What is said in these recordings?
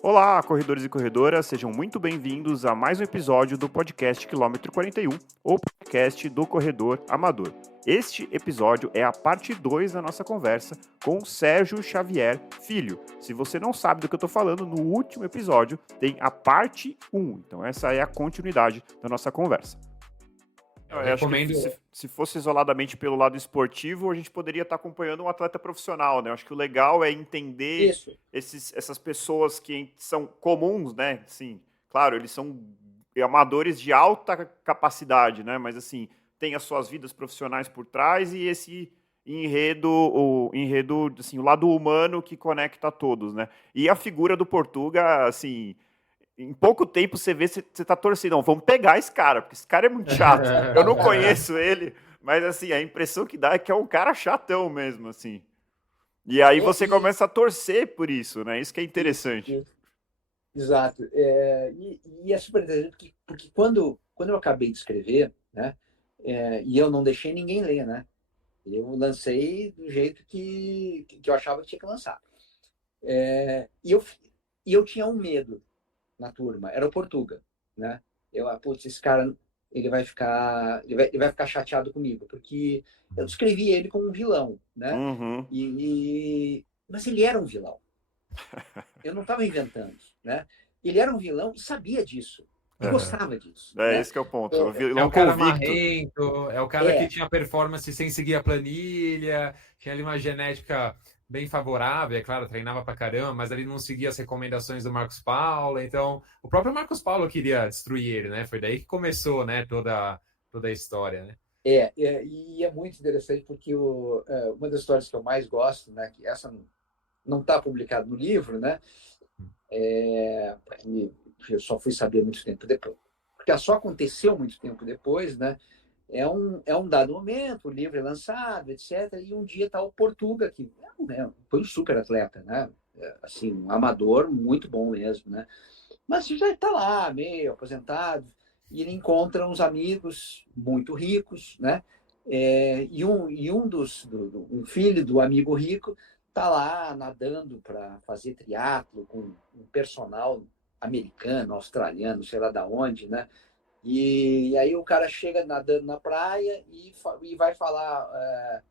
Olá, corredores e corredoras, sejam muito bem-vindos a mais um episódio do podcast Quilômetro 41, o podcast do corredor amador. Este episódio é a parte 2 da nossa conversa com Sérgio Xavier Filho. Se você não sabe do que eu estou falando, no último episódio tem a parte 1, então essa é a continuidade da nossa conversa. Eu acho recomendo. que se fosse isoladamente pelo lado esportivo, a gente poderia estar acompanhando um atleta profissional, né? Eu acho que o legal é entender Isso. essas pessoas que são comuns, né? Sim, claro, eles são amadores de alta capacidade, né? Mas assim, tem as suas vidas profissionais por trás e esse enredo, assim, o lado humano que conecta a todos, né? E a figura do Portuga, assim, em pouco tempo você vê, você tá torcendo, não, vamos pegar esse cara, porque esse cara é muito chato. Eu não conheço ele, mas assim, a impressão que dá é que é um cara chatão mesmo, assim. E aí você começa a torcer por isso, né? Isso que é interessante. Isso. Exato. E é super interessante porque quando eu acabei de escrever, né, e eu não deixei ninguém ler, né? Eu lancei do jeito que eu achava que tinha que lançar. E eu tinha um medo na turma, era o Portuga, né? Putz, esse cara, ele vai ficar chateado comigo, porque eu descrevi ele como um vilão, né? Uhum. Mas ele era um vilão. Eu não estava inventando, né? Ele era um vilão e sabia disso. E gostava disso. Né? Esse que é o ponto. É O vilão o cara convicto. marrento, é o cara que tinha performance sem seguir a planilha, tinha ali uma genética bem favorável, é claro, treinava pra caramba, mas ele não seguia as recomendações do Marcos Paulo, então o próprio Marcos Paulo queria destruir ele, né? Foi daí que começou, né, toda a história, né? E é muito interessante porque uma das histórias que eu mais gosto, né, que essa não está publicada no livro, né, e eu só fui saber muito tempo depois, porque só aconteceu muito tempo depois, né? É um dado momento, o livro é lançado, etc. E um dia está o Portuga, que foi um super atleta, né? Assim, um amador muito bom mesmo, né? Mas já está lá, meio aposentado, e ele encontra uns amigos muito ricos, né? Um filho do amigo rico está lá nadando para fazer triatlo com um personal americano, australiano, sei lá da onde, né? E aí o cara chega nadando na praia e vai falar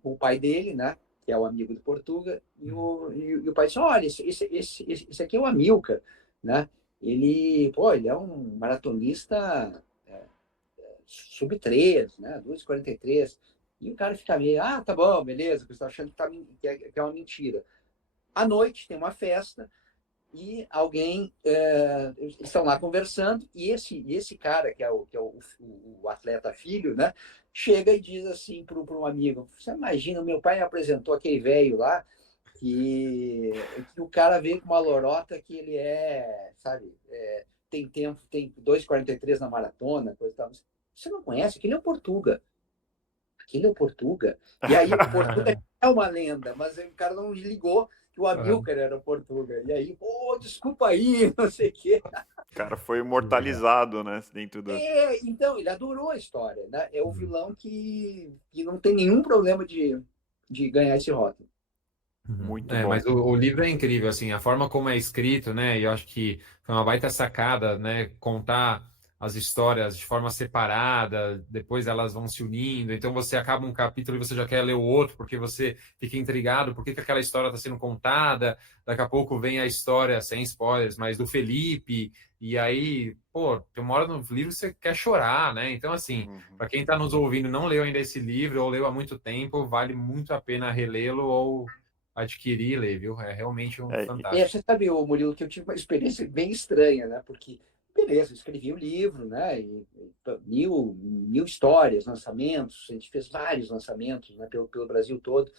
com o pai dele, né? Que é o amigo do Portuga, e o pai diz: olha, esse aqui é o Amilcar, né? Ele é um maratonista sub-3, né? 2,43. E o cara fica meio, tá bom, beleza, você está achando que é uma mentira. À noite tem uma festa e alguém estão lá conversando e esse cara que é o atleta filho, né, chega e diz assim para um amigo: você imagina, meu pai apresentou aquele velho lá que o cara veio com uma lorota que ele sabe, tem 2,43 na maratona, coisa e tal. Você não conhece? Aquele é o Portuga. Aquele é o Portuga. E aí o Portuga é uma lenda, mas o cara não ligou que o Amilcar era o Portuga. E aí, desculpa aí, não sei o quê. O cara foi imortalizado, né? Dentro do. Então, ele adorou a história, né? É o vilão que não tem nenhum problema de ganhar esse rótulo. Muito bom. Mas o livro é incrível, assim, a forma como é escrito, né? E eu acho que foi uma baita sacada, né? Contar as histórias de forma separada, depois elas vão se unindo. Então você acaba um capítulo e você já quer ler o outro, porque você fica intrigado por que aquela história está sendo contada. Daqui a pouco vem a história, sem spoilers, mas do Felipe. E aí, pô, tem uma hora no livro que você quer chorar, né? Então, assim, para quem está nos ouvindo e não leu ainda esse livro, ou leu há muito tempo, vale muito a pena relê-lo ou adquirir, ler, viu? É realmente fantástico. Você sabe, Murilo, que eu tive uma experiência bem estranha, né? Porque, beleza, eu escrevi o livro, né? E mil histórias, lançamentos, a gente fez vários lançamentos, né? Pelo Brasil todo.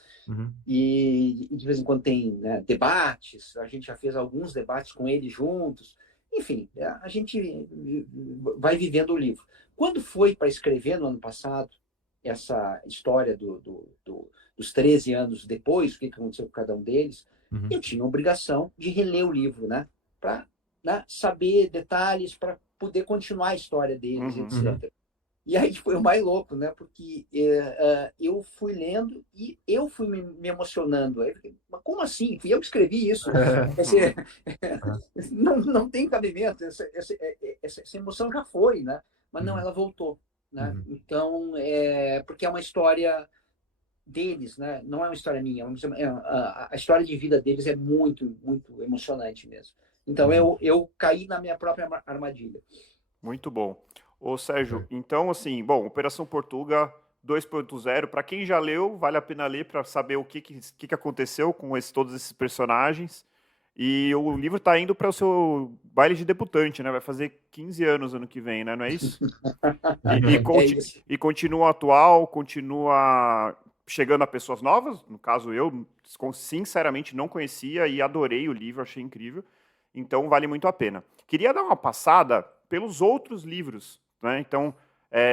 E de vez em quando tem, né, debates, a gente já fez alguns debates com ele juntos. Enfim, a gente vai vivendo o livro. Quando foi para escrever no ano passado essa história dos 13 anos depois, o que aconteceu com cada um deles, eu tinha a obrigação de reler o livro, né? Para, né, saber detalhes, para poder continuar a história deles, etc. E aí foi o mais louco, né? Porque eu fui lendo e eu fui me emocionando. Aí eu fiquei, mas como assim? Fui eu que escrevi isso. Esse, não tem cabimento. Essa emoção já foi, né? Mas não, ela voltou, né? Então, porque é uma história deles, né? Não é uma história minha. A história de vida deles é muito, muito emocionante mesmo. Então, eu caí na minha própria armadilha. Muito bom. Ô, Sérgio, então, assim, bom, Operação Portuga 2.0, para quem já leu, vale a pena ler para saber o que aconteceu com todos esses personagens. E o livro está indo para o seu baile de debutante, né? Vai fazer 15 anos ano que vem, né? Não é isso? Isso. E continua atual, continua chegando a pessoas novas. No caso, eu sinceramente não conhecia e adorei o livro, achei incrível. Então, vale muito a pena. Queria dar uma passada pelos outros livros, né? Então,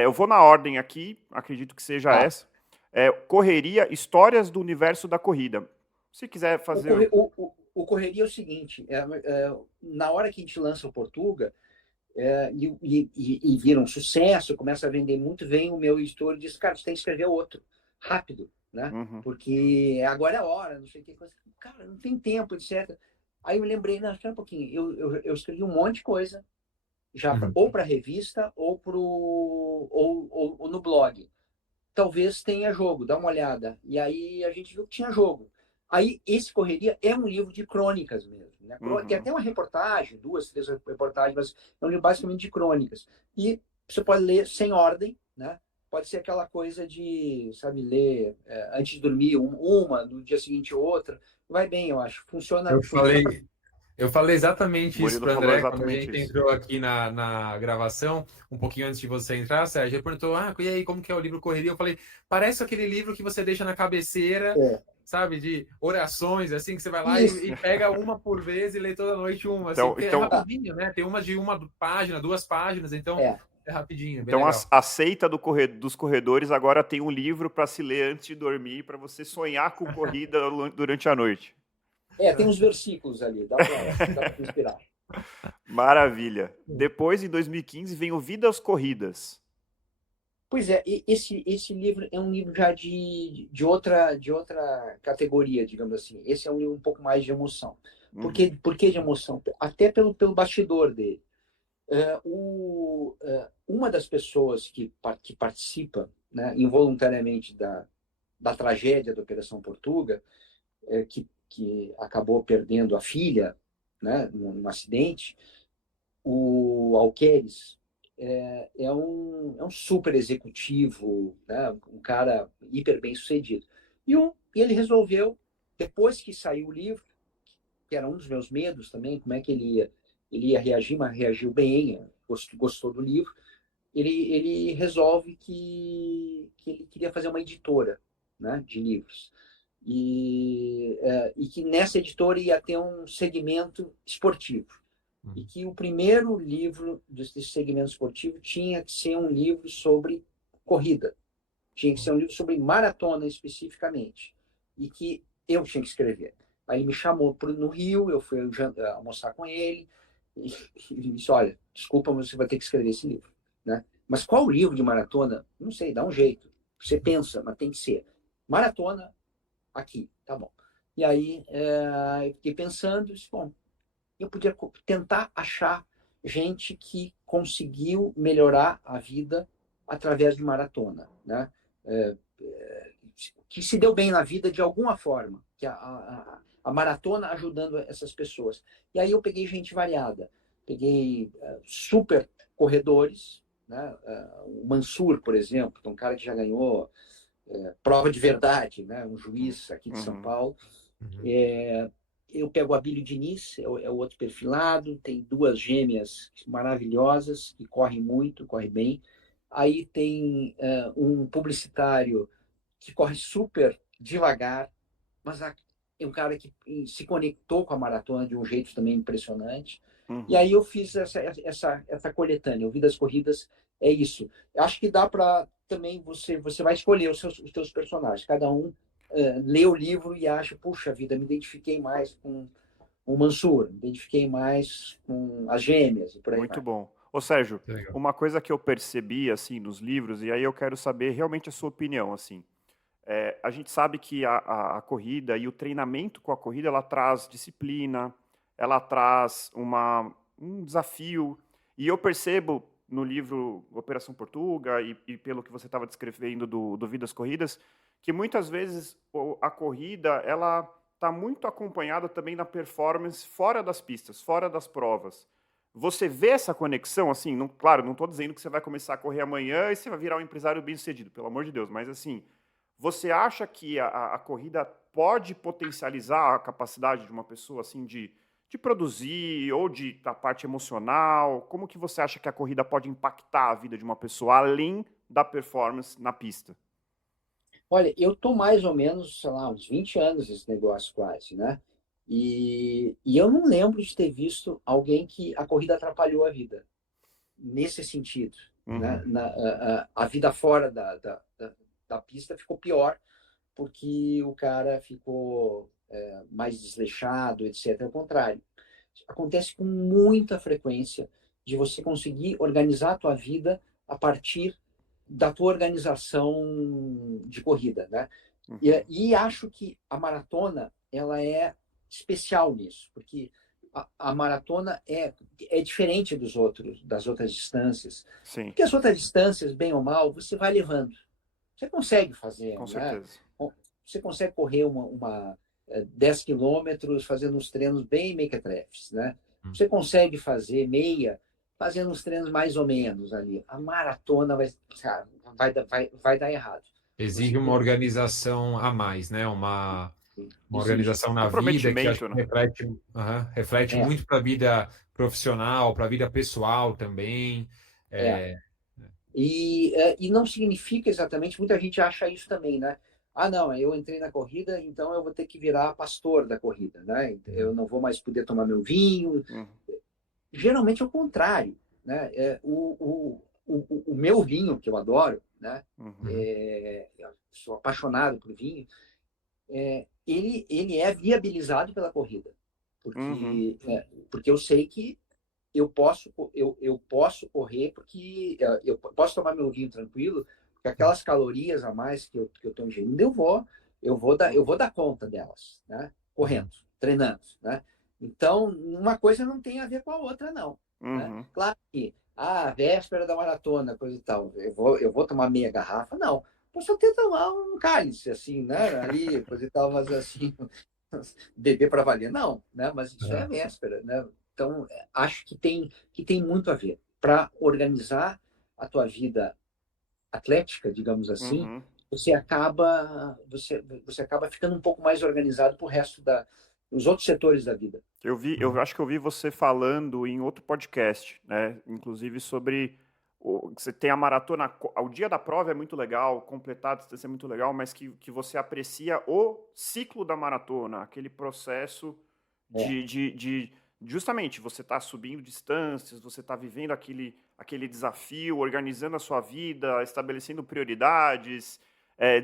eu vou na ordem aqui, acredito que seja essa. Correria, Histórias do Universo da Corrida. Se quiser fazer... O Correria é o seguinte, na hora que a gente lança o Portuga, e vira um sucesso, começa a vender muito, vem o meu editor e diz, cara, você tem que escrever outro, rápido, né? Porque agora é a hora, não sei o que. Cara, não tem tempo, etc. Aí eu lembrei, não, espera um pouquinho, eu escrevi um monte de coisa, já ou para revista ou no blog. Talvez tenha jogo, dá uma olhada. E aí a gente viu que tinha jogo. Aí esse Correria é um livro de crônicas mesmo, né? Tem até uma reportagem, 2, 3 reportagens, mas é um livro basicamente de crônicas. E você pode ler sem ordem, né? Pode ser aquela coisa de, sabe, ler antes de dormir uma, no dia seguinte outra. Vai bem, eu acho. Funciona. Eu falei exatamente isso Murilo para o falou André quando a exatamente gente isso. entrou aqui na gravação, um pouquinho antes de você entrar, Sérgio. Ele perguntou, e aí, como que é o livro Correria? Eu falei, parece aquele livro que você deixa na cabeceira, sabe, de orações, assim, que você vai lá e pega uma por vez e lê toda noite uma, assim, porque é rapidinho, né? Tem umas de uma página, 2 páginas, então é rapidinho, bem então legal. a seita dos corredores agora tem um livro para se ler antes de dormir, para você sonhar com corrida durante a noite. Tem uns versículos ali, dá para inspirar. Maravilha. Depois, em 2015, vem o Vidas Corridas. Pois é, esse livro é um livro já de outra categoria, digamos assim. Esse é um livro um pouco mais de emoção. Por que de emoção? Até pelo bastidor dele. Uma das pessoas que participa, né, involuntariamente da tragédia da Operação Portuga, que acabou perdendo a filha, né, num acidente, o Alqueires é um super executivo, né, um cara hiper bem sucedido. E ele resolveu, depois que saiu o livro, que era um dos meus medos também, como é que ele ia reagir, mas reagiu bem, gostou do livro, ele resolve que ele queria fazer uma editora, né, de livros. E que nessa editora ia ter um segmento esportivo. E que o primeiro livro desse segmento esportivo tinha que ser um livro sobre corrida. Tinha que ser um livro sobre maratona especificamente. E que eu tinha que escrever. Aí ele me chamou no Rio, eu fui almoçar com ele, e ele disse, olha, desculpa, mas você vai ter que escrever esse livro. Né? Mas qual livro de maratona? Não sei, dá um jeito. Você pensa, mas tem que ser. Maratona, aqui, tá bom. E aí eu fiquei pensando, disse, bom, eu podia tentar achar gente que conseguiu melhorar a vida através de maratona, né? Que se deu bem na vida de alguma forma, que a maratona ajudando essas pessoas. E aí eu peguei gente variada, peguei super corredores, né? O Mansur, por exemplo, um cara que já ganhou prova de verdade, né? Um juiz aqui de São Paulo. Eu pego o Abílio Diniz, é o outro perfilado, tem 2 gêmeas maravilhosas, que correm muito, correm bem. Aí tem um publicitário que corre super devagar, mas é um cara que se conectou com a maratona de um jeito também impressionante. E aí eu fiz essa coletânea, o Vidas Corridas é isso. Eu acho que dá para também, você vai escolher os teus personagens, cada um lê o livro e acha, puxa vida, me identifiquei mais com o Mansur, me identifiquei mais com as gêmeas e por aí Muito vai. bom. Ô Sérgio, Legal. uma coisa que eu percebi, assim, nos livros, e aí eu quero saber realmente a sua opinião, assim. A gente sabe que a corrida e o treinamento com a corrida, ela traz disciplina, ela traz um desafio, e eu percebo no livro Operação Portuga e pelo que você estava descrevendo do Vidas Corridas, que muitas vezes a corrida, ela está muito acompanhada também da performance fora das pistas, fora das provas. Você vê essa conexão, assim, não, claro, não estou dizendo que você vai começar a correr amanhã e você vai virar um empresário bem-sucedido, pelo amor de Deus, mas assim, você acha que a corrida pode potencializar a capacidade de uma pessoa, assim, de produzir ou da parte emocional? Como que você acha que a corrida pode impactar a vida de uma pessoa, além da performance na pista? Olha, eu tô mais ou menos, sei lá, uns 20 anos nesse negócio quase, né? E eu não lembro de ter visto alguém que a corrida atrapalhou a vida, nesse sentido, né? Uhum. A vida fora da pista ficou pior, porque o cara ficou mais desleixado, etc. Ao contrário. Acontece com muita frequência de você conseguir organizar a tua vida a partir da tua organização de corrida, né? Uhum. E acho que a maratona ela é especial nisso, porque a maratona é diferente das outras distâncias, Sim, porque as outras distâncias, bem ou mal, você vai levando. Você consegue fazer, com né? certeza. Você consegue correr 10 quilômetros fazendo uns treinos bem mequetrefes, né? Hum. Você consegue fazer meia fazendo uns treinos mais ou menos ali. A maratona cara, vai dar errado. Exige Você uma tem organização a mais, né? Uma exige. organização na vida que acho Comprometimento, que né? reflete É, muito para a vida profissional, para a vida pessoal também. é. É, E não significa exatamente, muita gente acha isso também, né? Ah, não, eu entrei na corrida, então eu vou ter que virar pastor da corrida, né? Eu não vou mais poder tomar meu vinho. Uhum. Geralmente é o contrário, né? O meu vinho, que eu adoro, né? Uhum. Eu sou apaixonado por vinho, ele é viabilizado pela corrida, Uhum. porque eu sei que eu posso correr porque eu posso tomar meu vinho tranquilo, porque aquelas calorias a mais que eu estou ingerindo, eu vou dar conta delas, né? Correndo, treinando, né? Então, uma coisa não tem a ver com a outra, não, né? Uhum. Claro que, véspera da maratona, coisa e tal, eu vou tomar meia garrafa? Não. Posso até tomar um cálice, assim, né? Ali, coisa e tal, mas assim, beber para valer. Não, né? Mas isso é véspera, né? Então, acho que tem muito a ver. Para organizar a tua vida atlética, digamos assim, Uhum. você acaba ficando um pouco mais organizado para o resto dos outros setores da vida. Eu acho que eu vi você falando em outro podcast, né? Inclusive sobre você tem a maratona, o dia da prova é muito legal, completar a distância é muito legal, mas que você aprecia o ciclo da maratona, aquele processo É, de justamente você está subindo distâncias, você está vivendo aquele desafio, organizando a sua vida, estabelecendo prioridades,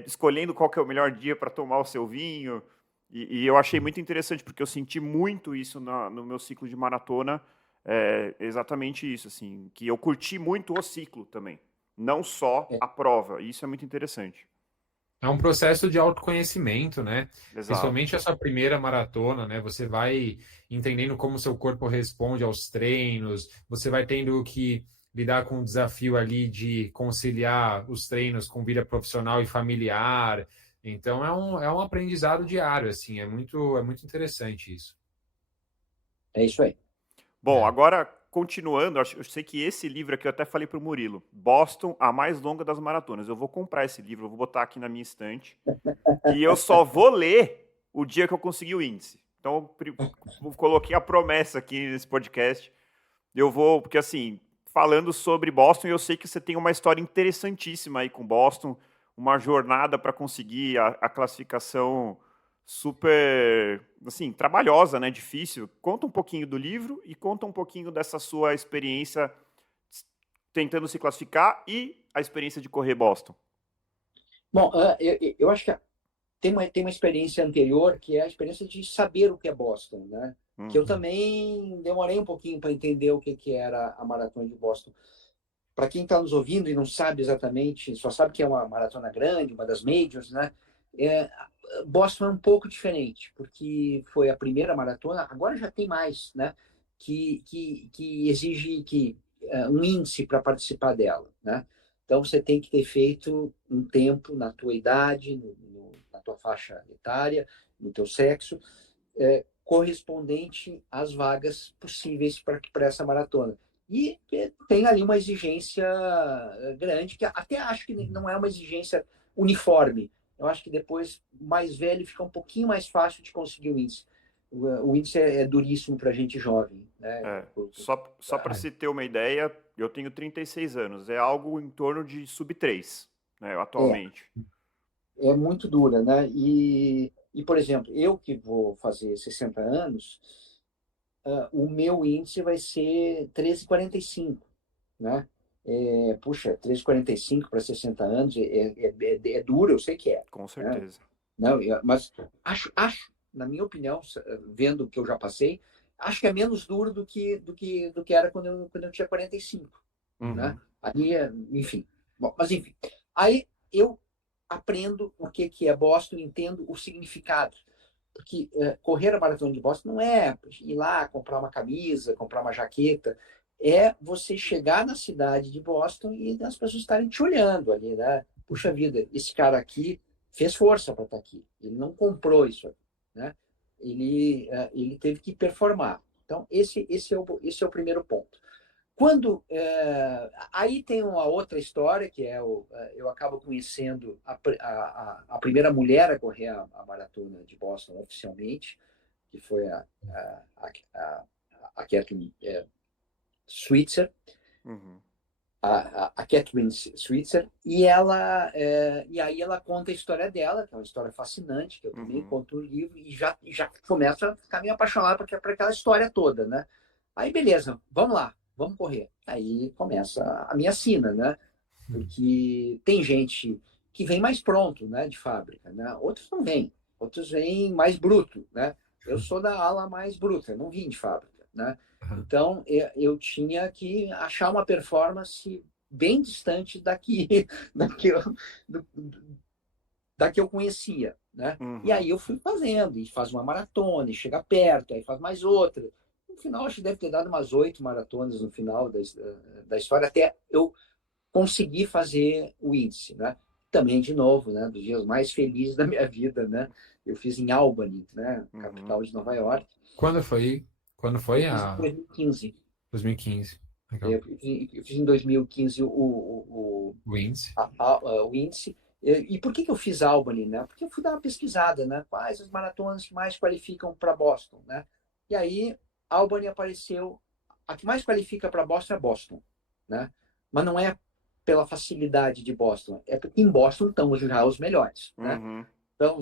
escolhendo qual que é o melhor dia para tomar o seu vinho. E eu achei muito interessante, porque eu senti muito isso no meu ciclo de maratona, exatamente isso, assim, que eu curti muito o ciclo também, não só é, a prova, e isso é muito interessante. é um processo de autoconhecimento, né? Exato. Principalmente essa primeira maratona, né? Você vai entendendo como seu corpo responde aos treinos, você vai tendo que lidar com o desafio ali de conciliar os treinos com vida profissional e familiar. Então é um aprendizado diário, assim, é muito interessante isso. é isso aí. Bom, É. agora, continuando, eu sei que esse livro aqui eu até falei para o Murilo, Boston, a mais longa das maratonas. Eu vou comprar esse livro, eu vou botar aqui na minha estante, e eu só vou ler o dia que eu conseguir o índice. Então, eu coloquei a promessa aqui nesse podcast. Eu vou, porque assim, falando sobre Boston, eu sei que você tem uma história interessantíssima aí com Boston, uma jornada para conseguir a classificação super, assim, trabalhosa, né, difícil. Conta um pouquinho do livro e conta um pouquinho dessa sua experiência tentando se classificar e a experiência de correr Boston. Bom, eu acho que tem uma experiência anterior, que é a experiência de saber o que é Boston, né? que eu também demorei um pouquinho para entender o que era a Maratona de Boston. Para quem está nos ouvindo e não sabe exatamente, só sabe que é uma maratona grande, uma das majors, né? Boston é um pouco diferente, porque foi a primeira maratona, agora já tem mais, né? Que exige um índice para participar dela, né? Então você tem que ter feito um tempo na tua idade, na tua faixa etária, no teu sexo, correspondente às vagas possíveis para essa maratona. E tem ali uma exigência grande, que até acho que não é uma exigência uniforme. Eu acho que depois, mais velho, fica um pouquinho mais fácil de conseguir o índice. O índice é duríssimo para gente jovem. Né? Só para se ter uma ideia, eu tenho 36 anos. É algo em torno de sub-3, né, atualmente. É muito dura, né? E, por exemplo, eu que vou fazer 60 anos, o meu índice vai ser 13,45, né? Puxa, 13,45 para 60 anos é duro, eu sei que é. Com certeza. Né? Não, mas acho, na minha opinião, vendo o que eu já passei, acho que é menos duro do que era quando eu tinha 45. Né? Ali, enfim. Bom, mas enfim. Aí eu aprendo o que é Boston, entendo o significado. Porque correr a maratona de Boston não é ir lá comprar uma camisa, comprar uma jaqueta, é você chegar na cidade de Boston e as pessoas estarem te olhando ali, né? Puxa vida, esse cara aqui fez força para estar aqui, ele não comprou isso aqui, né? Ele teve que performar. Então, esse é o primeiro ponto. Aí tem uma outra história, que eu acabo conhecendo a primeira mulher a correr a maratona de Boston oficialmente, que foi a Kathleen Switzer, a Catherine Switzer, e aí ela conta a história dela, que é uma história fascinante, que eu também conto no livro, e já começo a ficar meio apaixonado por aquela história toda, né? Aí, beleza, vamos lá. Vamos correr. Aí começa a minha sina, né? Porque tem gente que vem mais pronto, né, de fábrica, né? Outros não vêm, outros vêm mais bruto, né? Eu sou da ala mais bruta, não vim de fábrica, né? Então eu tinha que achar uma performance bem distante da que eu conhecia, né? E aí eu fui fazendo, e faz uma maratona, e chega perto, aí faz mais outra. No final, acho que deve ter dado umas 8 maratonas no final da história, até eu conseguir fazer o índice, né? Também, de novo, né? Dos dias mais felizes da minha vida, né? Eu fiz em Albany, né? Capital de Nova York. Quando foi? Quando foi eu fiz em 2015. 2015. Legal. Eu fiz em 2015 o índice. O índice. E por que eu fiz Albany, né? Porque eu fui dar uma pesquisada, né? Quais as maratonas que mais qualificam para Boston, né? E aí, Albany apareceu. A que mais qualifica para Boston é Boston, né? Mas não é pela facilidade de Boston, é porque em Boston estão já os melhores, né? Então,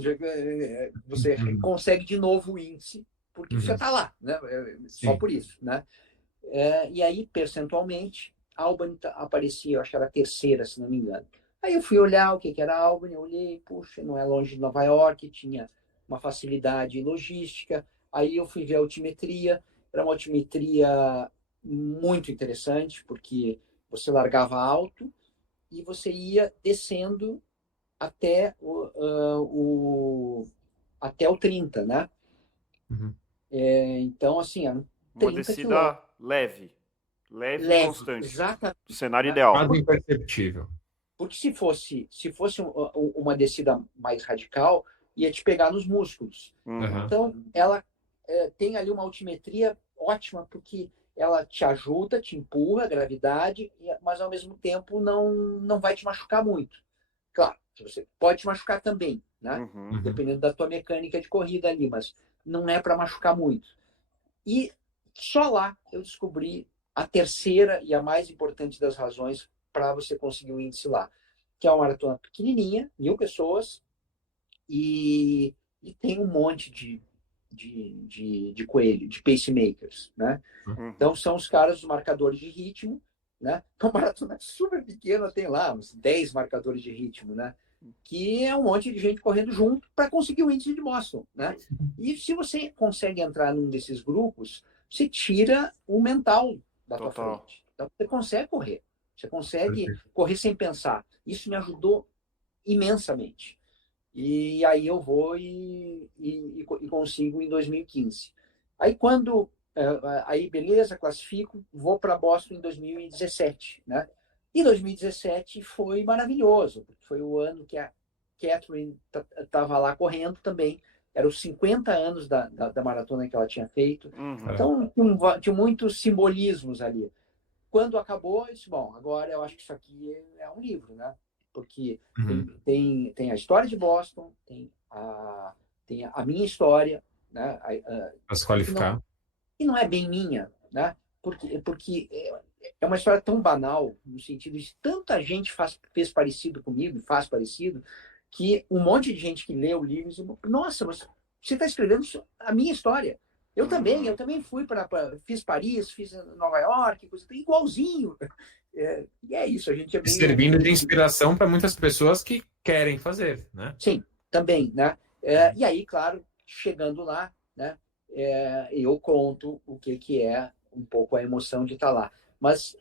você consegue de novo o índice, porque você está lá, né? Só por isso, né? E aí, percentualmente, Albany aparecia, eu acho que era a terceira, se não me engano. Aí eu fui olhar o que era Albany, eu olhei, puxa, não é longe de Nova York, tinha uma facilidade logística. Aí eu fui ver a altimetria, era uma altimetria muito interessante, porque você largava alto e você ia descendo até até o 30, né? Então, assim, uma descida leve e constante. Exatamente. O cenário ideal. Quase imperceptível. Porque se fosse uma descida mais radical, ia te pegar nos músculos. Então, ela tem ali uma altimetria ótima, porque ela te ajuda, te empurra, a gravidade, mas ao mesmo tempo não vai te machucar muito. Claro, você pode te machucar também, né? Dependendo da tua mecânica de corrida ali, mas não é para machucar muito. E só lá eu descobri a terceira e a mais importante das razões para você conseguir o índice lá, que é uma maratona pequenininha, 1.000 pessoas, e tem um monte de coelho, de pacemakers, né? Então são os caras, os marcadores de ritmo, né? Uma maratona super pequena tem lá uns 10 marcadores de ritmo, né? que é um monte de gente correndo junto para conseguir o índice de Boston, né? E se você consegue entrar num desses grupos, você tira o mental da tua Total. frente. Então, você consegue correr. Você consegue Perfeito. correr sem pensar. Isso me ajudou imensamente. E aí eu vou e consigo em 2015. Aí aí beleza, classifico, vou para Boston em 2017, né? E 2017 foi maravilhoso, porque foi o ano que a Catherine estava lá correndo também. Eram os 50 anos da maratona que ela tinha feito. Uhum. Então, tinha muitos simbolismos ali. Quando acabou, eu disse, bom, agora eu acho que isso aqui é um livro, né? Porque Uhum. tem a história de Boston, tem a minha história, né? Para se Que não, qualificar. que não é bem minha, né? Porque é uma história tão banal, no sentido de tanta gente fez parecido comigo, faz parecido, que um monte de gente que lê o livro diz, nossa, mas você está escrevendo a minha história. Eu também fui fiz Paris, fiz Nova York, coisa igualzinho. E é isso, a gente é E meio. servindo de inspiração para muitas pessoas que querem fazer, né? Sim, também, né? E aí, claro, chegando lá, né? Eu conto o que é um pouco a emoção de estar lá. Mas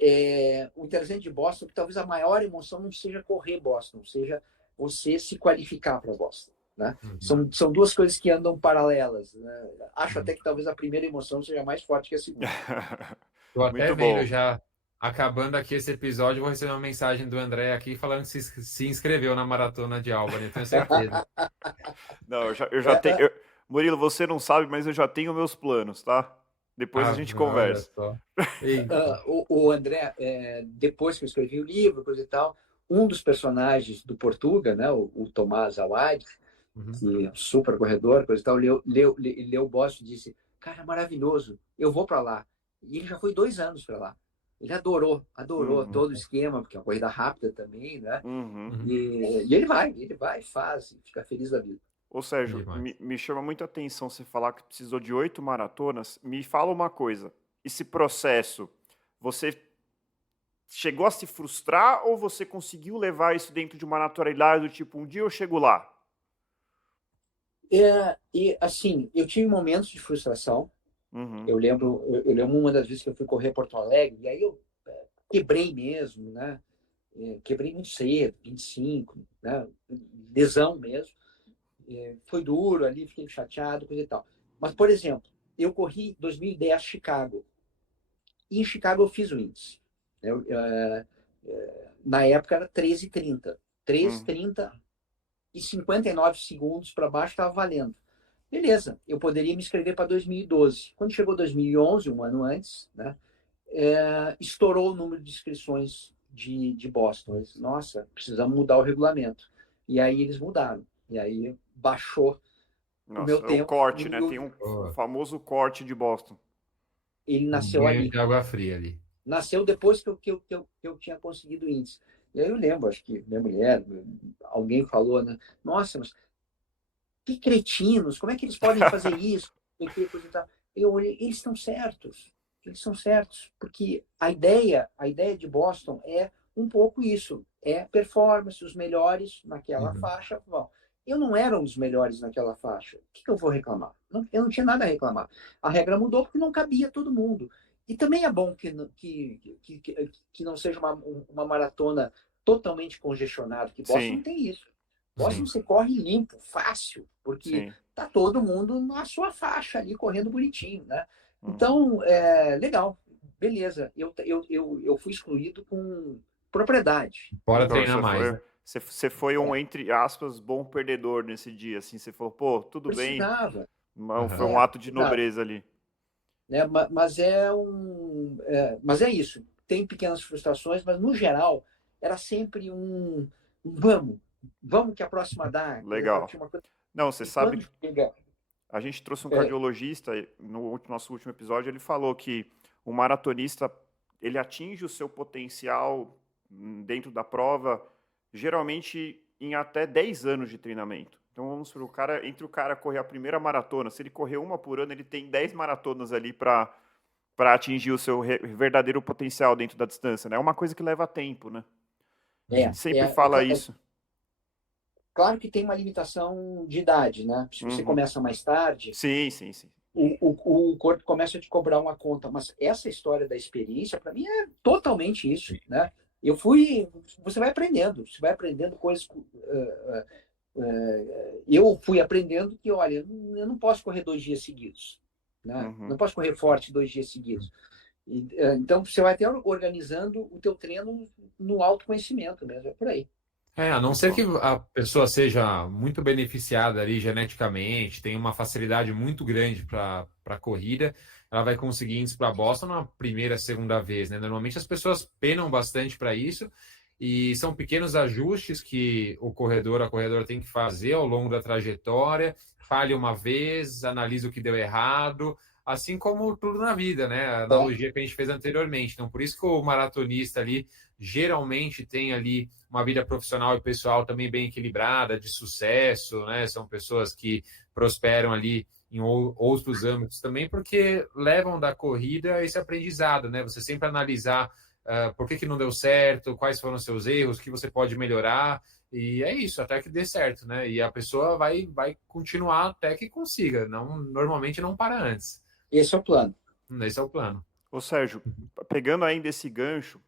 o interessante de Boston é que talvez a maior emoção não seja correr Boston, seja você se qualificar para Boston. Né? Uhum. São duas coisas que andam paralelas. Né? Acho Uhum. até que talvez a primeira emoção seja mais forte que a segunda. Tô até Muito vendo bom. já, acabando aqui esse episódio, vou receber uma mensagem do André aqui falando que se inscreveu na maratona de Albany, eu tenho certeza. Não, eu já tenho. Murilo, você não sabe, mas eu já tenho meus planos, tá? Depois a Ah, gente olha conversa. só. Eita. O André, depois que eu escrevi o livro, coisa e tal, um dos personagens do Portuga, né, o Tomás Awad, Uhum. que é um super corredor, coisa e tal, leu o Boston e disse, cara, maravilhoso, eu vou para lá. E ele já foi 2 anos para lá. Ele adorou Uhum, todo o esquema, porque é uma corrida rápida também, né? uhum. Uhum. E ele vai, faz, e fica feliz da vida. Ô Sérgio, Demais. me chama muita atenção você falar que precisou de 8 maratonas. Me fala uma coisa, esse processo, você chegou a se frustrar ou você conseguiu levar isso dentro de uma naturalidade do tipo, um dia eu chego lá? E assim, eu tive momentos de frustração. Uhum, Eu lembro uma das vezes que eu fui correr Porto Alegre, e aí eu quebrei mesmo, né? Quebrei muito cedo, 25, né? Lesão mesmo. Foi duro ali, fiquei chateado, coisa e tal. Mas, por exemplo, eu corri 2010 Chicago. E em Chicago eu fiz o índice. Na época era 13h30. uhum. 13h30 e 59 segundos para baixo estava valendo. Beleza, eu poderia me inscrever para 2012. Quando chegou 2011, um ano antes, né, estourou o número de inscrições de Boston. Eles, nossa, precisamos mudar o regulamento. E aí eles mudaram. E aí baixou o meu Nossa, é o tempo. corte, né? Tem o Boa. famoso corte de Boston. Ele Um nasceu banho ali. de água fria ali. Nasceu depois que eu tinha conseguido o índice. E aí eu lembro, acho que minha mulher, alguém falou, né? Nossa, mas que cretinos, como é que eles podem fazer isso? Eu olhei, eles estão certos. Eles são certos, porque a ideia de Boston é um pouco isso, é performance, os melhores naquela Uhum. faixa vão. Eu não era um dos melhores naquela faixa. O que eu vou reclamar? Eu não tinha nada a reclamar. A regra mudou porque não cabia todo mundo. E também é bom que não seja uma maratona totalmente congestionada, que Boston Sim, não tem isso. Boston sim, você corre limpo, fácil, porque sim. tá todo mundo na sua faixa ali, correndo bonitinho, né? Uhum. Então, legal, beleza. Eu fui excluído com propriedade. Bora Então, treinar mais, né? você foi um, entre aspas, bom perdedor nesse dia, assim, você falou, pô, tudo bem, Precisava, foi Aham. um ato de precisava. nobreza ali. Né? Mas é isso. Tem pequenas frustrações, mas no geral era sempre vamos que a próxima dá. Legal. Tinha uma coisa. Não, você E sabe quando que chega, a gente trouxe um é, cardiologista no nosso último episódio, ele falou que o maratonista, ele atinge o seu potencial dentro da prova, geralmente em até 10 anos de treinamento. Então, vamos para entre o cara correr a primeira maratona, se ele correr uma por ano, ele tem 10 maratonas ali para atingir o seu verdadeiro potencial dentro da distância, né? É uma coisa que leva tempo, né? A é, gente sempre é, fala é, isso. Claro que tem uma limitação de idade, né? Se você começa mais tarde, Sim, sim, sim. o corpo começa a te cobrar uma conta. Mas essa história da experiência, para mim, é totalmente isso, né? Você vai aprendendo coisas. Eu fui aprendendo que, olha, eu não posso correr 2 dias seguidos, né? Não posso correr forte 2 dias seguidos. Então, você vai até organizando o teu treino no autoconhecimento mesmo, é por aí. A não ser que a pessoa seja muito beneficiada ali geneticamente, tem uma facilidade muito grande para a corrida, ela vai conseguir índice para Boston na primeira, segunda vez, né? Normalmente as pessoas penam bastante para isso e são pequenos ajustes que o corredor, a corredora tem que fazer ao longo da trajetória, falha uma vez, analisa o que deu errado, assim como tudo na vida, né? A analogia que a gente fez anteriormente. Então, por isso que o maratonista ali geralmente tem ali uma vida profissional e pessoal também bem equilibrada, de sucesso, né? São pessoas que prosperam ali em outros âmbitos também, porque levam da corrida esse aprendizado, né? Você sempre analisar por que não deu certo, quais foram os seus erros, o que você pode melhorar, e é isso, até que dê certo, né? E a pessoa vai continuar até que consiga, normalmente não para antes. Esse é o plano. Esse é o plano. Ô Sérgio, pegando ainda esse gancho,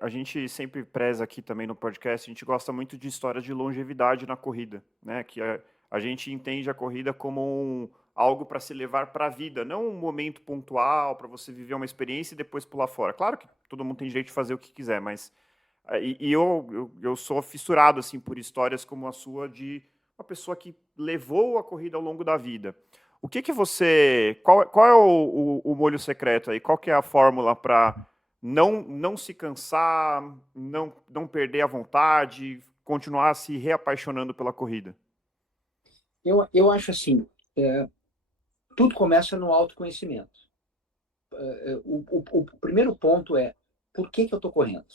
a gente sempre preza aqui também no podcast, a gente gosta muito de histórias de longevidade na corrida, né? Que a gente entende a corrida como algo para se levar para a vida, não um momento pontual para você viver uma experiência e depois pular fora. Claro que todo mundo tem direito de fazer o que quiser, mas eu sou fissurado assim por histórias como a sua de uma pessoa que levou a corrida ao longo da vida. O que você... Qual é o molho secreto aí? Qual que é a fórmula para não se cansar, não perder a vontade, continuar se reapaixonando pela corrida? Eu acho assim, tudo começa no autoconhecimento. O primeiro ponto é, por que eu estou correndo?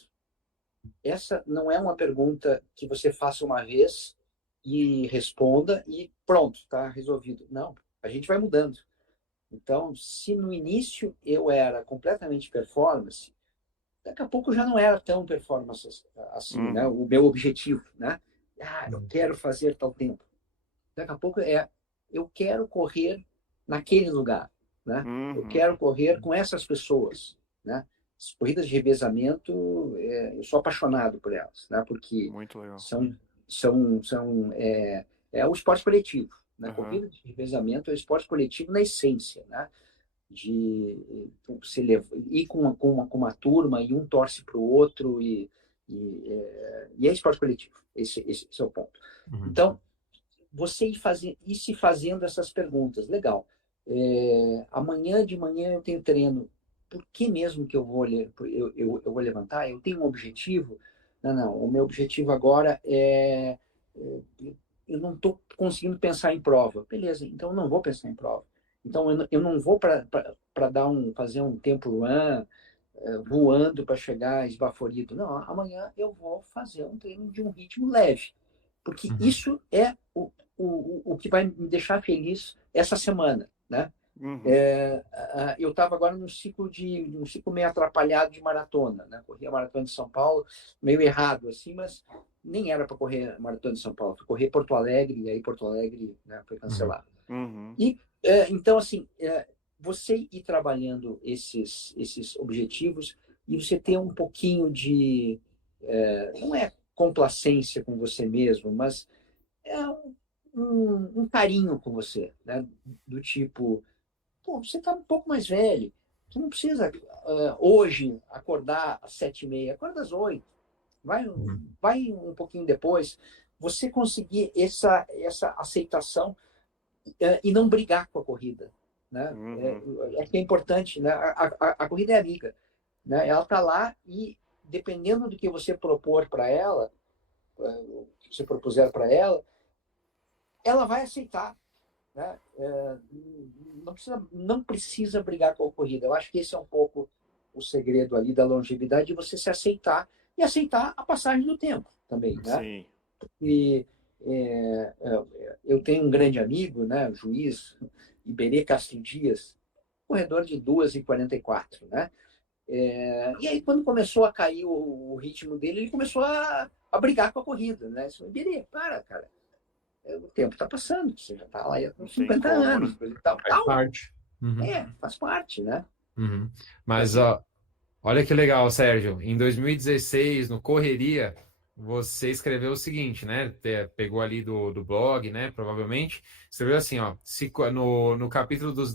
Essa não é uma pergunta que você faça uma vez e responda e pronto, está resolvido. Não, a gente vai mudando. Então, se no início eu era completamente performance, daqui a pouco já não era tão performance assim, né? O meu objetivo, né? Eu quero fazer tal tempo. Daqui a pouco eu quero correr naquele lugar, né? Eu quero correr com essas pessoas, né? As corridas de revezamento, eu sou apaixonado por elas, né? Porque Muito legal. é o esporte coletivo, né? Corrida de revezamento é o esporte coletivo na essência, né? De se ir com uma turma e um torce para o outro e é esporte coletivo. Esse é o ponto. Então, você ir se fazendo essas perguntas. Legal. Amanhã de manhã eu tenho treino. Por que mesmo que eu vou levantar? Eu tenho um objetivo? Não. O meu objetivo agora eu não estou conseguindo pensar em prova. Beleza, então eu não vou pensar em prova. Então eu não vou para fazer um tempo run voando para chegar esbaforido. Não, amanhã eu vou fazer um treino de um ritmo leve. Porque isso é o que vai me deixar feliz essa semana, né? Eu estava agora num ciclo meio atrapalhado de maratona, né? Corri a maratona de São Paulo meio errado assim, mas nem era para correr a maratona de São Paulo, fui correr Porto Alegre e aí Porto Alegre, né, foi cancelado. E então assim, você ir trabalhando esses objetivos e você ter um pouquinho de não é complacência com você mesmo, mas é um carinho com você, né? Do tipo, pô, você está um pouco mais velho, você não precisa hoje acordar às 7h30, acorda às 8h, vai um pouquinho depois, você conseguir essa aceitação e não brigar com a corrida, né? É importante, né? A corrida é amiga, né? Ela está lá e dependendo do que você propor para ela, que você propuser para ela vai aceitar, né? Não precisa brigar com a corrida. Eu acho que esse é um pouco o segredo ali da longevidade, de você se aceitar e aceitar a passagem do tempo também, né? Sim. E eu tenho um grande amigo, né, o juiz Iberê Castro Dias, corredor de 2h44, né? E aí, quando começou a cair o ritmo dele, ele começou a a brigar com a corrida, né? Isso, Iberê, cara, o tempo está passando, você já está lá com 50 como, anos, né? coisa e tal, Faz parte. Uhum. faz parte, né? Uhum. Mas, Assim, ó, olha que legal, Sérgio. Em 2016, no Correria, você escreveu o seguinte, né? Pegou ali do blog, né? Provavelmente. Escreveu assim, ó. No capítulo dos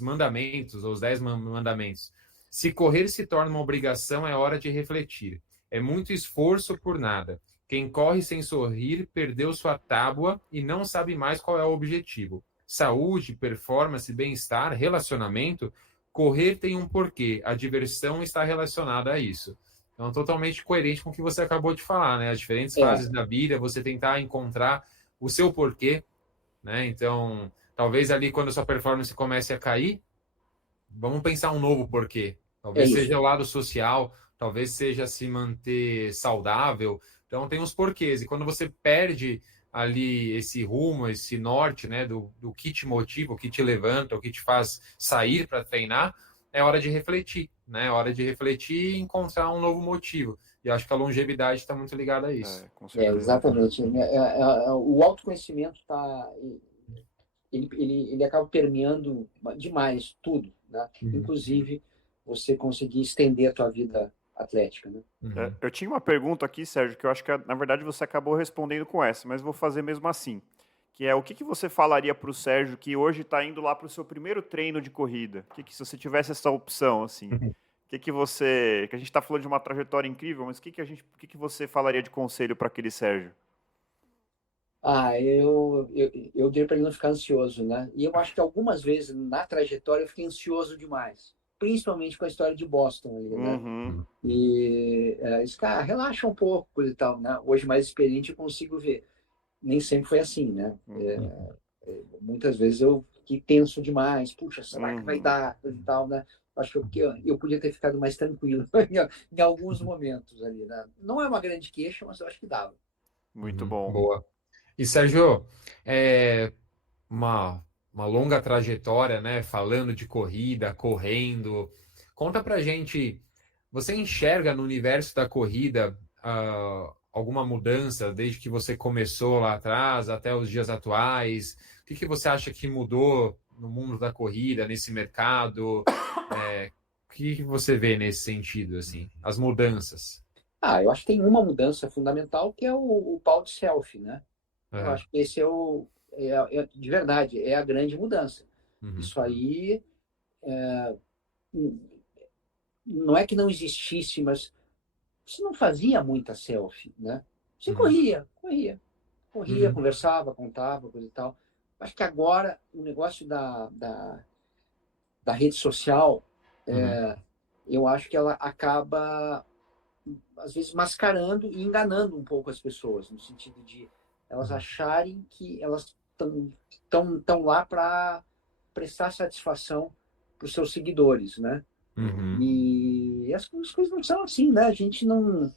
mandamentos, ou os 10 mandamentos. Se correr se torna uma obrigação, é hora de refletir. É muito esforço por nada. Quem corre sem sorrir perdeu sua tábua e não sabe mais qual é o objetivo. Saúde, performance, bem-estar, relacionamento. Correr tem um porquê, a diversão está relacionada a isso. Então, totalmente coerente com o que você acabou de falar, né? As diferentes fases da vida, você tentar encontrar o seu porquê, né? Então, talvez ali quando a sua performance comece a cair, vamos pensar um novo porquê. Talvez isso. seja o lado social, talvez seja se manter saudável. Então, tem os porquês. E quando você perde ali esse rumo, esse norte, né, do que te motiva, o que te levanta, o que te faz sair para treinar, é hora de refletir, né? É hora de refletir e encontrar um novo motivo. E acho que a longevidade está muito ligada a isso. Com certeza. Exatamente. O autoconhecimento está... Ele acaba permeando demais tudo, né? Inclusive você conseguir estender a tua vida atlética, né? Eu tinha uma pergunta aqui, Sérgio, que eu acho que na verdade você acabou respondendo com essa, mas vou fazer mesmo assim. Que é o que você falaria para o Sérgio que hoje está indo lá para o seu primeiro treino de corrida? Se você tivesse essa opção, assim, que você... Que a gente está falando de uma trajetória incrível, mas o que você falaria de conselho para aquele Sérgio? Eu diria para ele não ficar ansioso, né? E eu acho que algumas vezes na trajetória eu fiquei ansioso demais, principalmente com a história de Boston ali, né? Uhum. E isso, cara, relaxa um pouco, coisa e tal, né? Hoje mais experiente eu consigo ver. Nem sempre foi assim, né? Muitas vezes eu fiquei tenso demais, puxa, será que vai dar, coisa e tal, né? Acho que eu podia ter ficado mais tranquilo em alguns momentos ali, né? Não é uma grande queixa, mas eu acho que dava. Muito bom. Boa. E, Sérgio, uma longa trajetória, né? Falando de corrida, correndo. Conta pra gente, você enxerga no universo da corrida alguma mudança desde que você começou lá atrás até os dias atuais? O que você acha que mudou no mundo da corrida, nesse mercado? O que você vê nesse sentido, assim? As mudanças. Eu acho que tem uma mudança fundamental que é o pau de selfie, né? Eu acho que esse de verdade, é a grande mudança. Isso aí não é que não existisse, mas você não fazia muita selfie, né? Você corria, conversava, contava, coisa e tal. Acho que agora o negócio da rede social, eu acho que ela acaba, às vezes, mascarando e enganando um pouco as pessoas, no sentido de elas acharem que elas estão lá para prestar satisfação para os seus seguidores, né? E as coisas não são assim, né? A gente não...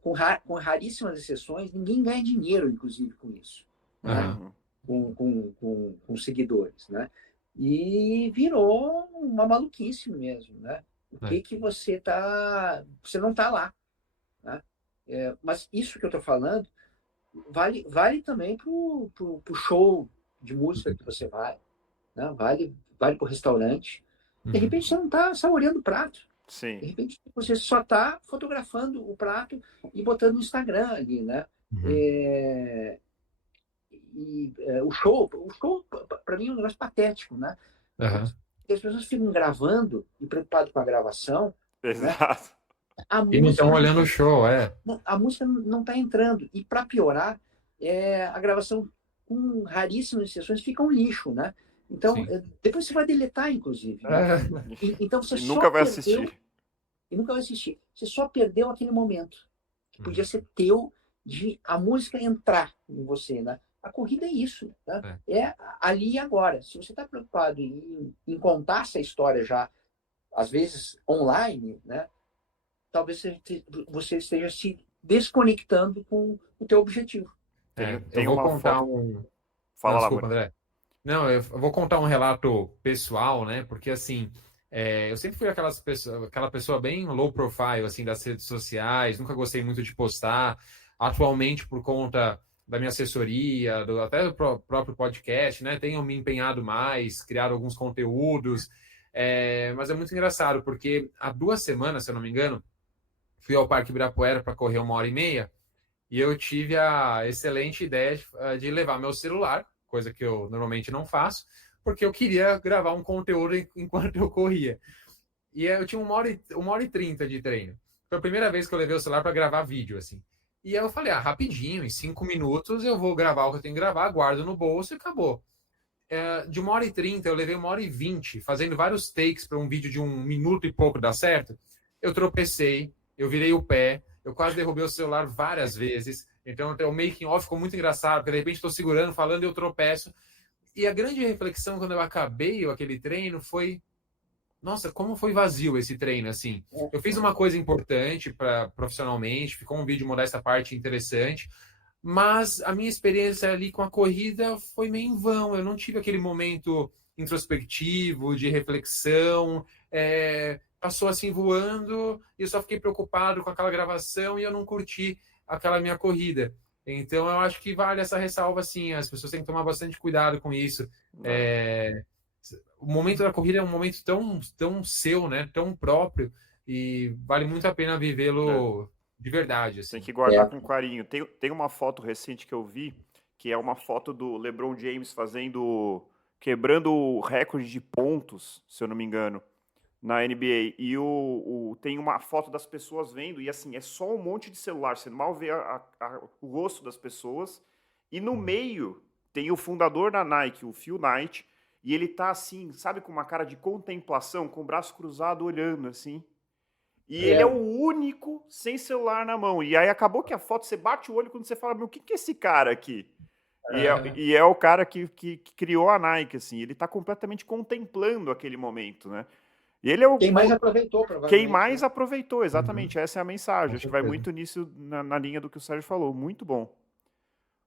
com raríssimas exceções, ninguém ganha dinheiro, inclusive, com isso. Né? Com seguidores, né? E virou uma maluquice mesmo, né? O que você tá... Você não está lá, né? Mas isso que eu estou falando vale também pro show de música que você vai, né? Vale para o restaurante. De repente você não está saboreando o prato. Sim. De repente você só está fotografando o prato e botando no Instagram ali, né? O show para mim é um negócio patético, né? Porque as pessoas ficam gravando e preocupadas com a gravação. Exato. Né? A E não estão olhando o show, A música não está entrando. E para piorar, a gravação com raríssimas exceções fica um lixo, né? Então, depois você vai deletar, inclusive. Né? Então você nunca vai assistir. E nunca vai assistir. Você só perdeu aquele momento que podia ser teu de a música entrar em você, né? A corrida é isso, né? É ali e agora. Se você está preocupado em contar essa história já, às vezes online, né? Talvez você esteja se desconectando com o teu objetivo. Eu vou contar Fala lá, desculpa, André. Não, eu vou contar um relato pessoal, né? Porque, assim, Eu sempre fui aquela pessoa bem low profile, assim, das redes sociais, nunca gostei muito de postar. Atualmente, por conta da minha assessoria, até do próprio podcast, né? Tenho me empenhado mais, criado alguns conteúdos. Mas é muito engraçado, porque há 2 semanas, se eu não me engano, fui ao Parque Ibirapuera para correr 1h30 e eu tive a excelente ideia de levar meu celular, coisa que eu normalmente não faço, porque eu queria gravar um conteúdo enquanto eu corria. E eu tinha 1h30 de treino. Foi a primeira vez que eu levei o celular para gravar vídeo, assim. E aí eu falei, rapidinho, em 5 minutos eu vou gravar o que eu tenho que gravar, guardo no bolso e acabou. De 1h30 eu levei 1h20 fazendo vários takes para um vídeo de 1 minuto e pouco dar certo. Eu tropecei, eu virei o pé, eu quase derrubei o celular várias vezes. Então o making off ficou muito engraçado, porque de repente estou segurando, falando e eu tropeço. E a grande reflexão quando eu acabei aquele treino foi: nossa, como foi vazio esse treino, assim. Eu fiz uma coisa importante profissionalmente, ficou um vídeo modesta parte interessante, mas a minha experiência ali com a corrida foi meio em vão. Eu não tive aquele momento introspectivo, de reflexão. Passou assim voando e eu só fiquei preocupado com aquela gravação e eu não curti aquela minha corrida. Então eu acho que vale essa ressalva, assim. As pessoas têm que tomar bastante cuidado com isso. O momento da corrida é um momento tão, tão seu, né? Tão próprio, e vale muito a pena vivê-lo de verdade, assim. Tem que guardar com carinho. Tem uma foto recente que eu vi, que é uma foto do LeBron James quebrando o recorde de pontos, se eu não me engano, na NBA. E tem uma foto das pessoas vendo, e assim, é só um monte de celular, você mal vê o rosto das pessoas. E no meio tem o fundador da Nike, o Phil Knight, e ele tá assim, sabe, com uma cara de contemplação, com o braço cruzado, olhando assim. E ele é o único sem celular na mão. E aí acabou que a foto, você bate o olho quando você fala, meu, o que é esse cara aqui? E é o cara que criou a Nike, assim. Ele tá completamente contemplando aquele momento, né? E ele é Quem mais aproveitou, provavelmente. Quem mais aproveitou, exatamente. Essa é a mensagem. Acho que vai muito nisso, na linha do que o Sérgio falou. Muito bom.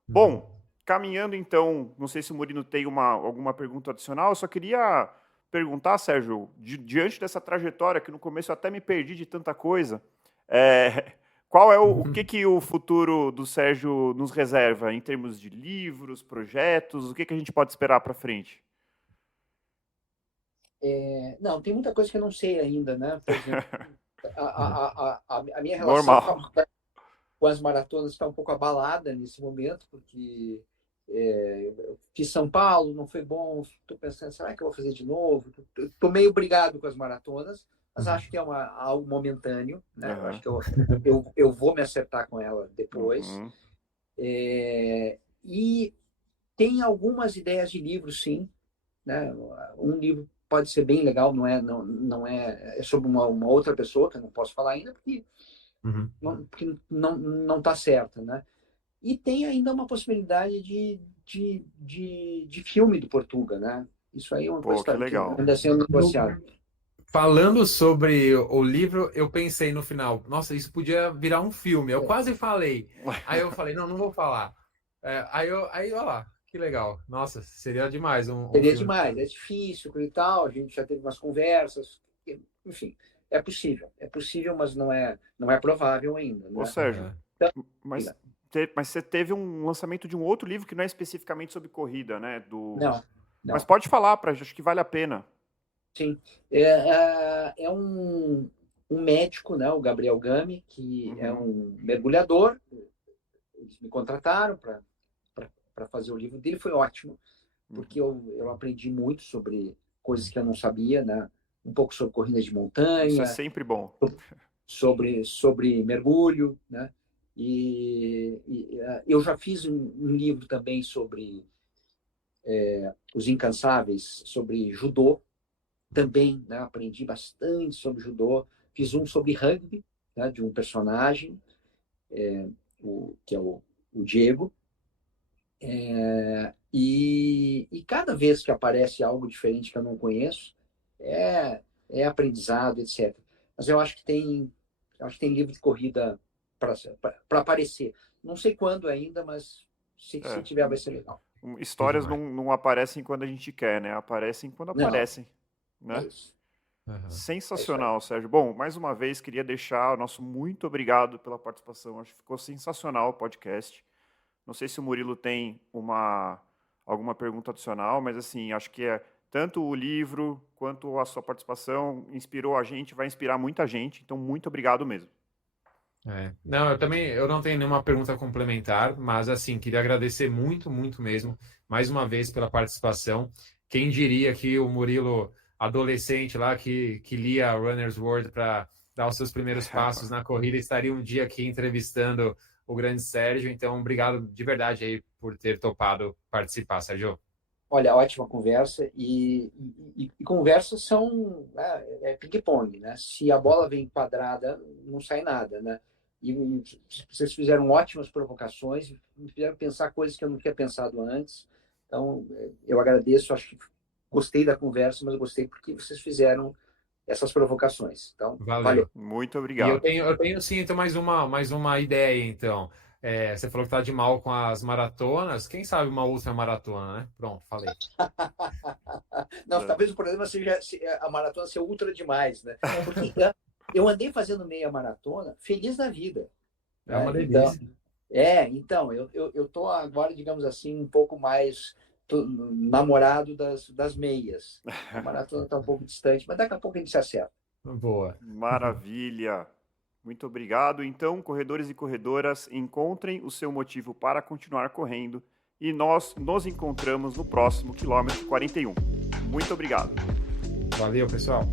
Bom, caminhando então, não sei se o Murilo tem alguma pergunta adicional, eu só queria perguntar, Sérgio, diante dessa trajetória, que no começo eu até me perdi de tanta coisa, qual é o que o futuro do Sérgio nos reserva em termos de livros, projetos, o que a gente pode esperar para frente? Não, tem muita coisa que eu não sei ainda, né? Por exemplo, a minha relação Normal. com as maratonas está um pouco abalada nesse momento, porque eu fiz São Paulo, não foi bom, estou pensando, será que eu vou fazer de novo? Estou meio brigado com as maratonas, mas acho que é algo momentâneo, né? Uhum. Acho que eu vou me acertar com ela depois. Uhum. E tem algumas ideias de livro, sim, né? Um livro pode ser bem legal, não é sobre uma outra pessoa, que eu não posso falar ainda, porque não está certa, né? E tem ainda uma possibilidade de filme do Portuga, né? Isso aí é uma coisa que legal. ainda sendo negociado. Falando sobre o livro, eu pensei no final, nossa, isso podia virar um filme. Eu quase falei. Aí eu falei, não vou falar. Aí, olha lá, que legal. Nossa, seria demais Seria filme. demais, é difícil e tal, a gente já teve umas conversas, enfim, é possível, mas não é provável ainda. Né? Ô, Sérgio, mas você teve um lançamento de um outro livro que não é especificamente sobre corrida, né? Não. Mas pode falar, acho que vale a pena. Sim. É um médico, né, o Gabriel Gami, que é um mergulhador. Eles me contrataram para fazer o livro dele, foi ótimo, porque eu aprendi muito sobre coisas que eu não sabia, né? Um pouco sobre corrida de montanha. Isso é sempre bom. Sobre mergulho, né? E eu já fiz um livro também sobre os incansáveis, sobre judô, também, né? Aprendi bastante sobre judô. Fiz um sobre rugby, né? De um personagem, que é o Diego. E cada vez que aparece algo diferente que eu não conheço, é aprendizado, etc. Mas eu acho que tem livro de corrida para aparecer. Não sei quando ainda, mas se tiver vai ser legal. Histórias não aparecem quando a gente quer, né? Aparecem quando aparecem. Né? É isso. Aham. Sensacional, Sérgio. Bom, mais uma vez, queria deixar o nosso muito obrigado pela participação. Acho que ficou sensacional o podcast. Não sei se o Murilo tem alguma pergunta adicional, mas assim, acho que tanto o livro quanto a sua participação inspirou a gente, vai inspirar muita gente. Então, muito obrigado mesmo. Não, eu não tenho nenhuma pergunta complementar, mas assim, queria agradecer muito, muito mesmo, mais uma vez pela participação. Quem diria que o Murilo, adolescente lá, que lia Runner's World para dar os seus primeiros passos na corrida, estaria um dia aqui entrevistando o grande Sérgio. Então, obrigado de verdade aí por ter topado participar, Sérgio. Olha, ótima conversa. E conversas são ping-pong, né? Se a bola vem quadrada, não sai nada, né? E vocês fizeram ótimas provocações, me fizeram pensar coisas que eu não tinha pensado antes. Então, eu agradeço, acho que gostei da conversa, mas eu gostei porque vocês fizeram essas provocações. Então, valeu. Muito E obrigado. eu tenho sim, então mais uma ideia, então. Você falou que tá de mal com as maratonas. Quem sabe uma ultra maratona, né? Pronto, falei. Não, talvez o problema seja a maratona ser ultra demais, né? Porque eu andei fazendo meia maratona feliz da vida. É uma delícia. Então eu tô agora, digamos assim, um pouco mais namorado das meias. A maratona está um pouco distante, mas daqui a pouco a gente se acerta. Boa. Maravilha. Muito obrigado. Então, corredores e corredoras, encontrem o seu motivo para continuar correndo e nós nos encontramos no próximo quilômetro 41. Muito obrigado. Valeu, pessoal.